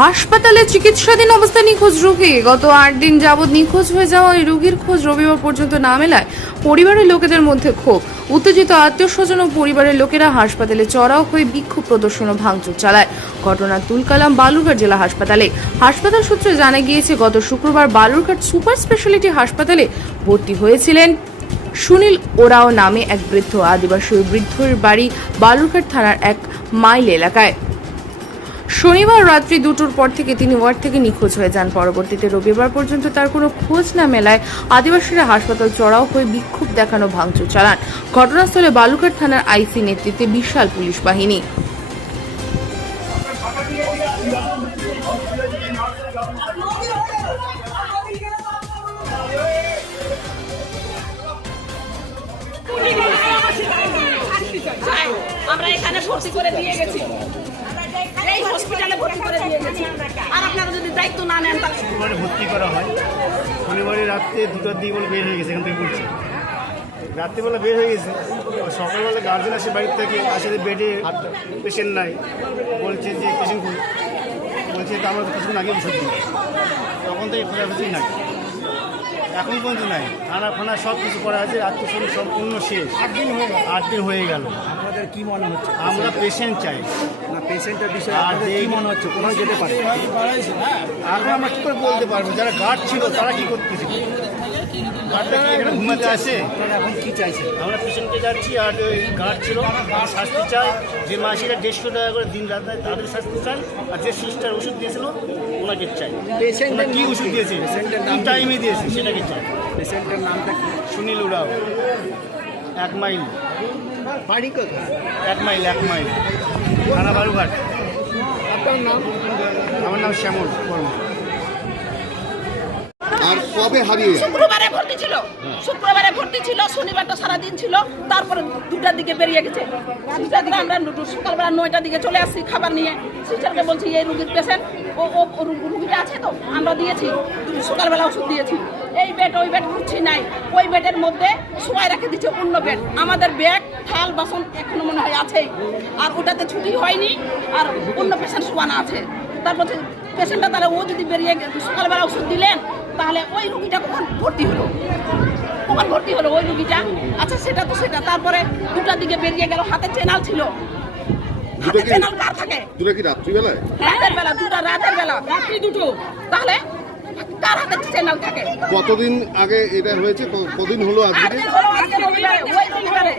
হাসপাতালে চিকিৎসাধীন অবস্থায় নিখোঁজ রোগী। গত ৮ দিন যাবৎ নিখোঁজ হয়ে যাওয়া ওই রোগীর খোঁজ রবিবার পর্যন্ত না মেলায় পরিবারের লোকেদের মধ্যে ক্ষোভ। উত্তেজিত আত্মীয়স্বজন ও পরিবারের লোকেরা হাসপাতালে চড়াও হয়ে বিক্ষোভ প্রদর্শন ও ভাঙচুর চালায়। ঘটনা তুলকালাম বালুরঘাট জেলা হাসপাতালে। হাসপাতাল সূত্রে জানা গিয়েছে, গত শুক্রবার বালুরঘাট সুপার স্পেশালিটি হাসপাতালে ভর্তি হয়েছিলেন সুনীল ওরাও নামে এক বৃদ্ধ। আদিবাসী ওই বৃদ্ধের বাড়ি বালুরঘাট থানার ১ মাইল এলাকায়। শনিবার রাত্রি ২টোর পর থেকে তিনি ওয়ার্ড থেকে নিখোঁজ হয়ে যান। পরবর্তীতে রবিবার পর্যন্ত তার কোনো খোঁজ না মেলায় আদিবাসীরা হাসপাতাল চড়াও হয়ে বিক্ষোভ দেখানো ভাঙচুর চালান। ঘটনাস্থলে বালুরঘাট থানার আইসি নেতৃত্বে বিশাল পুলিশ বাহিনী। আমরা এখানে ভর্তি করে দিয়ে গেছি, এই হসপিটালে ভর্তি করে দিয়ে গেছি। আর আপনারা যদি দায়িত্ব না নেন তাহলে ভর্তি করা হয়। শনিবারের রাত্রে 2টার দিকে বলে বের হয়ে গেছে, এখান থেকে বলছি রাত্রিবেলা বের হয়ে গেছে। সকালবেলা গার্জেন আসে বাড়ির থেকে, আসলে বেডে পেশেন্ট নাই, বলছে যে পেশেন্ট কই, বলছে তো আমরা তো কিছুদিন আগে ওষুধ দিই, তখন থেকে খোঁজাখুঁজি নাই, এখন পর্যন্ত নাই। থানা ফানা সব কিছু করা আছে, আত্মীয় সম্পূর্ণ শেষ। 8 দিন হয়ে গেল। আপনাদের কি মনে হচ্ছে? আমরা পেশেন্ট চাই না, পেশেন্টের বিষয়ে আপনাদের কি মনে হচ্ছে? কোথাও যেতে পারে? এখন আমরা কী করে বলতে পারবো? যারা গার্ড ছিল তারা কি করতেছে? গার্ডটা কি এখানে ঘুমাতে আসে? আপনারা এখন কি চাইছেন? আমরা পেশেন্টকে যাচ্ছি, আর ওই গার্ড ছিল তার শাস্তি চাই। যে মাসিরা 150 টাকা করে দিন রাত দেয় তাদের শাস্তি চাই, আর যে সিস্টার ওষুধ দিয়েছিল ওনাকে চাই। পেশেন্টের কি ওষুধ দিয়েছে, পেশেন্টের কি নাম টাইমে দিয়েছে সেটাকে চাই। পেশেন্টের নামটা কি? সুনীল উরাও, 1 মাইল, বাড়ি কোথায়? 1 মাইল থানা বালুঘাট। আপনার নাম? আমার নাম শ্যামল বর্মা। আর কবে হারিয়ে গেল? শুক্রবারে ভর্তি ছিল, শুক্রবারে ভর্তি ছিল, শনিবারটা সারাদিন ছিল, তারপরে 2টার দিকে বেরিয়ে গেছে। সিস্টাররা আমরা সকালবেলা 9টার দিকে চলে আসছি খাবার নিয়ে। সিস্টারকে বলছি এই রুগীর পেশেন্ট, ও রুগীটা আছে তো, আমরা দিয়েছি সকালবেলা ওষুধ দিয়েছি। এই বেড ওই বেড খুঁজছি নাই, ওই বেডের মধ্যে শোয়াই রেখে দিচ্ছে অন্য বেড। আমাদের ব্যাগ থাল বাসন এখনো মনে হয় আছেই, আর ওটাতে ছুটি হয়নি, আর অন্য পেশেন্ট শোয়ানো আছে। তারপর পেশেন্টটা তাহলে ও যদি বেরিয়ে সকালবেলা ওষুধ দিলেন, তাহলে ওই রুগীটা কখন ভর্তি হলো ওই রুগীটা? আচ্ছা সেটা তো সেটা। তারপরে 2টার দিকে বেরিয়ে গেল, হাতে চেনাল ছিল। হাতে চেনাল কার থাকে? দুটো কি রাত্রিবেলায়? রাতের বেলা, 2টা রাতের বেলা, রাত্রি 2টো। তাহলে কার হাতে চেনাল থাকে? কতদিন আগে এটা হয়েছে? কদিন হলো আজকে? 8 দিন হলো আজকে রবিবারে, ওই রবিবারে।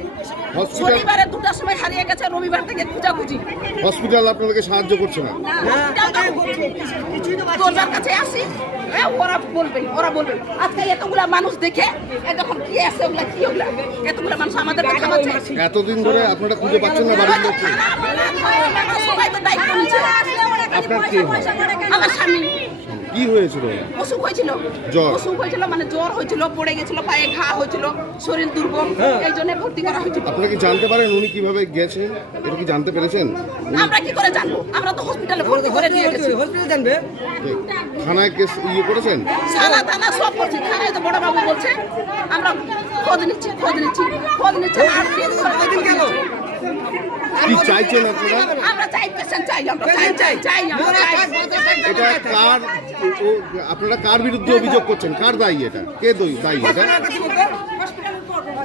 হসপিটাল? শনিবারে 2টার সময় হারিয়ে গেছে, রবিবার থেকে খোঁজাখুঁজি। হসপিটাল আপনাদেরকে সাহায্য করছে না? দরজার কাছে আসি, ওরা বলবে আজকে এতগুলা মানুষ দেখে যখন কি আছে ওগুলা কি ওগুলা, এতগুলা মানুষ আমাদের কথা বলছে। এতদিন ধরে আপনারা খুঁজে পাচ্ছেন না বাড়ির লোককে? সবাই তো দায়িত্ব নিচ্ছে। আপনার কে হয়? আমার স্বামী। কি হয়েছিল? অসুখ হয়েছিল, মানে জ্বর হয়েছিল, পড়ে গেছিল, পায়ে ঘা হয়েছিল, শরীর দুর্বল, এই জন্য ভর্তি করা হয়েছিল। আপনারা কি জানতে পারেন উনি কিভাবে গেছেন? এটা কি জানতে পেরেছেন? আমরা কি করে জানবো? আমরা তো হসপিটালে ভর্তি করে দিয়ে গেছি। থানায় কেস করেছেন? সারা থানা সব করছি, থানায় তো বড় বাবু বলছে আমরা খোঁজ নিচ্ছি। আর কি চাইছেন আপনারা? আমরা চাই পেশেন্ট চাই, আমরা চাই। এটা কার, আপনারা কার বিরুদ্ধে অভিযোগ করছেন? কার দায়ী এটা? কে দায়ী এটা?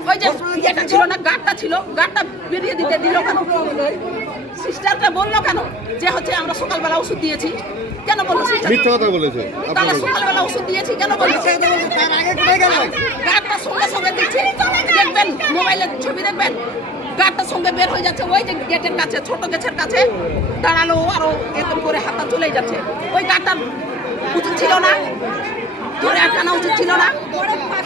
ওই যে এটা ছিল না, গার্ডটা ছিল, গার্ডটা বেরিয়ে দিতে দিল কেন? সিস্টারটা বললো কেন যে হচ্ছে আমরা সকালবেলা ওষুধ দিয়েছি? কেন বললো সিস্টার? মিথ্যা কথা বলেছে। তাহলে সকালবেলা ওষুধ দিয়েছি কেন বললো? গার্ডটা সঙ্গে দিচ্ছি, দেখবেন মোবাইলে ছবি দেখবেন, গার্ডটার সঙ্গে বের হয়ে যাচ্ছে, ওই যে গেটের কাছে, ছোট গেটের কাছে দাঁড়ালো, আরো এরকম করে হাতটা চলে যাচ্ছে। ওই গার্ডটা উচিত ছিল না, ধরে আটকানো উচিত ছিল না।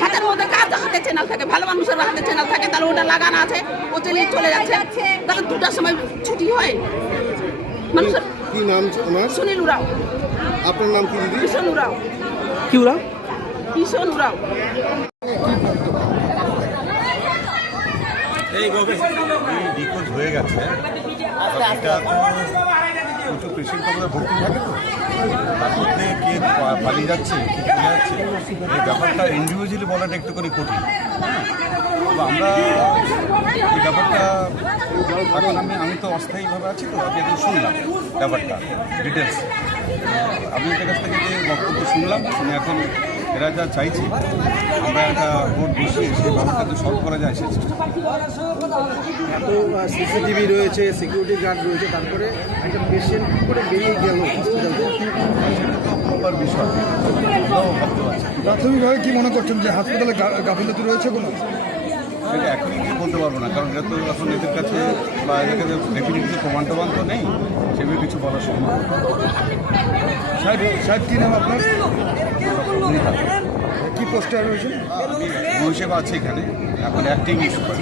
হাতের মধ্যে কার হাতে চেনাল থাকে? ভালো মানুষের হাতে চেনাল থাকে, তাহলে ওটা লাগানো আছে, ও চলে যাচ্ছে, তাহলে 2টার সময় ছুটি হয় মানুষের। কি নাম ওনার? সুনীল উরাও। আপনার নাম কি দিদি? কিষণ উরাও। কি ওরা? কিষণ উরাও। নিখোঁজ হয়ে গেছে। এটা কিছু পেশেন্ট আমাদের ভর্তি থাকে, তো তার মধ্যে কে পালিয়ে যাচ্ছে, কি চলে যাচ্ছে, এই ব্যাপারটা ইন্ডিভিজুয়ালি বলাটা একটু করে কঠিন। তো আমরা এই ব্যাপারটা এখন আমি তো অস্থায়ীভাবে আছি, তো আজকে শুনলাম ব্যাপারটা ডিটেলস। আপনাদের কাছ থেকে যে বক্তব্য শুনলাম, শুনে এখন এরা যা চাইছে আমরা একটা ভোট বসিয়ে সেই ব্যাপারটাকে সলভ করা যায় সে চেষ্টা করি। এত সিসিটিভি রয়েছে, সিকিউরিটি গার্ড রয়েছে, তারপরে একটা পেশেন্ট কী করে বেরিয়ে গেল হসপিটাল থেকে? সেটা তো প্রপার বিষয়, আমরাও ভাবতে পারছি। প্রাথমিকভাবে কি মনে করছেন যে হাসপাতালে গাফিলতি রয়েছে কোনো? সেটা এখনই কি বলতে পারবো না, কারণ এটা তো এখন এদের কাছে বা এদের কাছে ডেফিনেটলি প্রমাণ টমান তো নেই, সেভাবে কিছু বলা সম্ভব না। সাহেব কি নাম আপনার? কি পোস্টে রয়েছেন? আমি হিসেবে আছি এখানে, এখন অ্যাক্টিং হিসেবে।